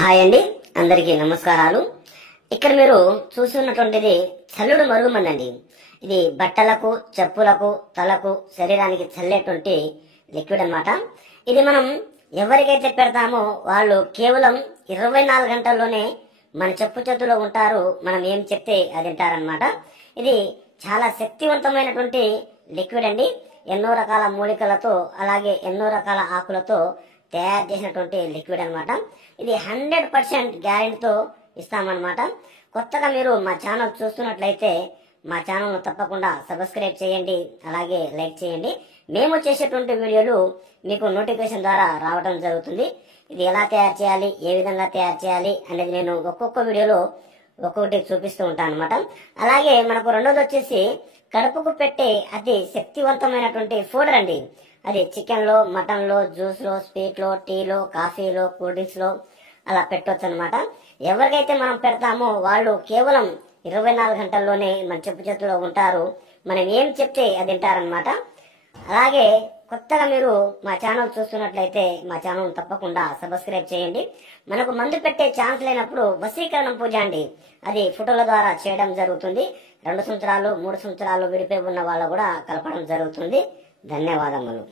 Hi అండి, అందరికీ నమస్కారాలు. ఇక్కడ మీరు చూస్తున్నటువంటిది చల్లుడు మరుగుమందు అండి. ఇది బట్టలకు, చెప్పులకు, తలకు, శరీరానికి చల్లేటువంటి లిక్విడ్ అన్నమాట. ఇది మనం ఎవరికైతే పెడతామో వాళ్ళు కేవలం 24 గంటల్లోనే మన చెప్పు చేతులో ఉంటారు. మనం ఏం చెప్తే అది వింటారనమాట. ఇది చాలా శక్తివంతమైనటువంటి లిక్విడ్ అండి. ఎన్నో రకాల మూలికలతో అలాగే ఎన్నో రకాల ఆకులతో తయారు చేసినటువంటి లిక్విడ్ అన్నమాట. ఇది 100% గ్యారెంటీతో ఇస్తామన్నమాట. కొత్తగా మీరు మా ఛానల్ చూస్తున్నట్లయితే మా ఛానల్ను తప్పకుండా సబ్స్క్రైబ్ చేయండి, అలాగే లైక్ చేయండి. మేము చేసేటువంటి వీడియోలు మీకు నోటిఫికేషన్ ద్వారా రావడం జరుగుతుంది. ఇది ఎలా తయారు చేయాలి, ఏ విధంగా తయారు చేయాలి అనేది నేను ఒక్కొక్క వీడియోలో ఒక్కొక్కటి చూపిస్తూ ఉంటాను అనమాట. అలాగే మనకు రెండోది వచ్చేసి కడుపుకు పెట్టే అతి శక్తివంతమైనటువంటి ఫుడ్ అండి. అది చికెన్ లో, మటన్ లో, జ్యూస్ లో, స్వీట్ లో, టీలో, కాఫీలో, కూల్ డ్రింక్స్ లో అలా పెట్టొచ్చు అనమాట. ఎవరికైతే మనం పెడతామో వాళ్ళు కేవలం 24 గంటల్లోనే మన చెప్పు చేతిలో ఉంటారు. మనం ఏం చెప్తే అది వింటారనమాట. అలాగే కొత్తగా మీరు మా ఛానల్ చూస్తున్నట్లయితే మా ఛానల్ తప్పకుండా సబ్స్క్రైబ్ చేయండి. మనకు మందు పెట్టే ఛాన్స్ లేనప్పుడు వశీకరణం పూజ అండి, అది ఫోటోల ద్వారా చేయడం జరుగుతుంది. 2 సంవత్సరాలు 3 సంవత్సరాలు విడిపోయి ఉన్న వాళ్ళు కూడా కలపడం జరుగుతుంది. ధన్యవాదములు.